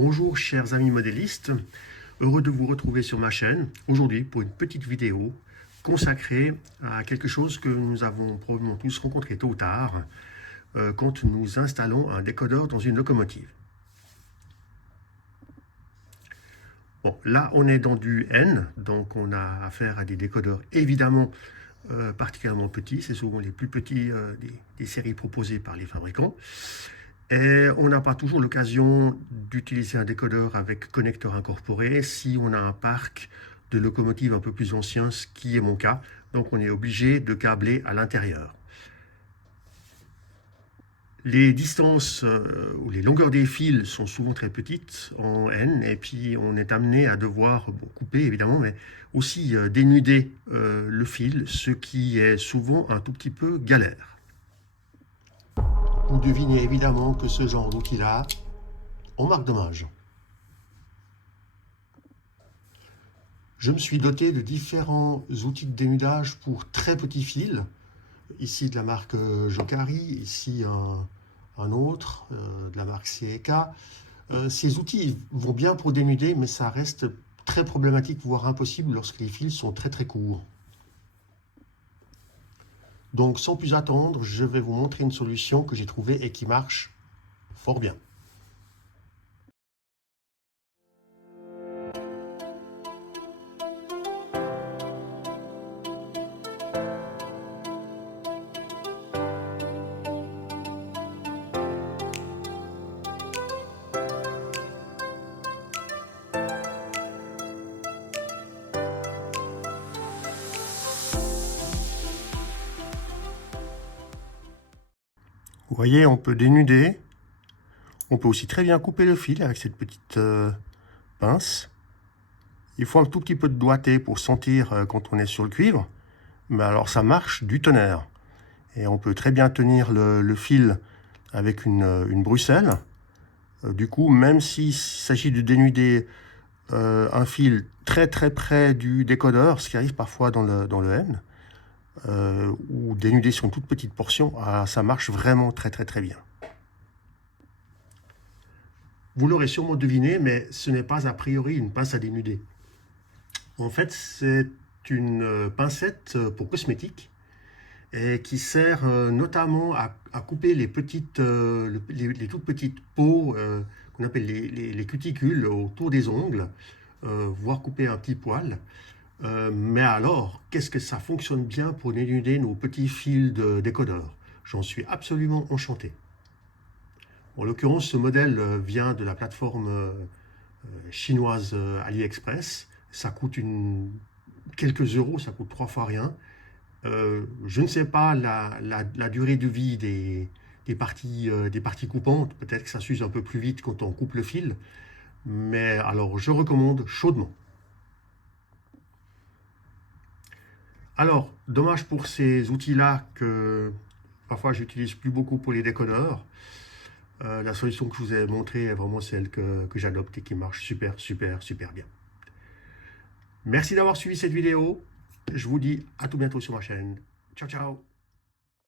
Bonjour chers amis modélistes, heureux de vous retrouver sur ma chaîne aujourd'hui pour une petite vidéo consacrée à quelque chose que nous avons probablement tous rencontré tôt ou tard quand nous installons un décodeur dans une locomotive. Bon, là on est dans du N, donc on a affaire à des décodeurs évidemment particulièrement petits, c'est souvent les plus petits des séries proposées par les fabricants. Et on n'a pas toujours l'occasion d'utiliser un décodeur avec connecteur incorporé si on a un parc de locomotives un peu plus ancien, ce qui est mon cas. Donc on est obligé de câbler à l'intérieur. Les distances ou les longueurs des fils sont souvent très petites en N, et puis on est amené à devoir couper évidemment, mais aussi dénuder le fil, ce qui est souvent un tout petit peu galère. Vous devinez évidemment que ce genre d'outil-là, on marque dommage. Je me suis doté de différents outils de dénudage pour très petits fils. Ici de la marque Jokari, ici un autre de la marque Seika. Ces outils vont bien pour dénuder, mais ça reste très problématique, voire impossible lorsque les fils sont très courts. Donc sans plus attendre, je vais vous montrer une solution que j'ai trouvée et qui marche fort bien. Vous voyez, on peut dénuder. On peut aussi très bien couper le fil avec cette petite pince. Il faut un tout petit peu de doigté pour sentir quand on est sur le cuivre. Mais alors ça marche du tonnerre. Et on peut très bien tenir le fil avec une bruxelle. Du coup, même s'il s'agit de dénuder un fil très près du décodeur, ce qui arrive parfois dans le N, ou dénuder sur une toute petite portion, ça marche vraiment très bien. Vous l'aurez sûrement deviné, mais ce n'est pas a priori une pince à dénuder. En fait, c'est une pincette pour cosmétiques et qui sert notamment à couper les toutes petites peaux qu'on appelle les cuticules autour des ongles, voire couper un petit poil. Mais alors, qu'est-ce que ça fonctionne bien pour dénuder nos petits fils de décodeur? J'en suis absolument enchanté. En l'occurrence, ce modèle vient de la plateforme chinoise AliExpress. Ça coûte quelques euros, ça coûte 3 fois rien. Je ne sais pas la durée de vie des parties coupantes. Peut-être que ça s'use un peu plus vite quand on coupe le fil. Mais alors, je recommande chaudement. Alors, dommage pour ces outils-là que parfois j'utilise plus beaucoup pour les décodeurs. La solution que je vous ai montrée est vraiment celle que j'adopte et qui marche super bien. Merci d'avoir suivi cette vidéo. Je vous dis à tout bientôt sur ma chaîne. Ciao.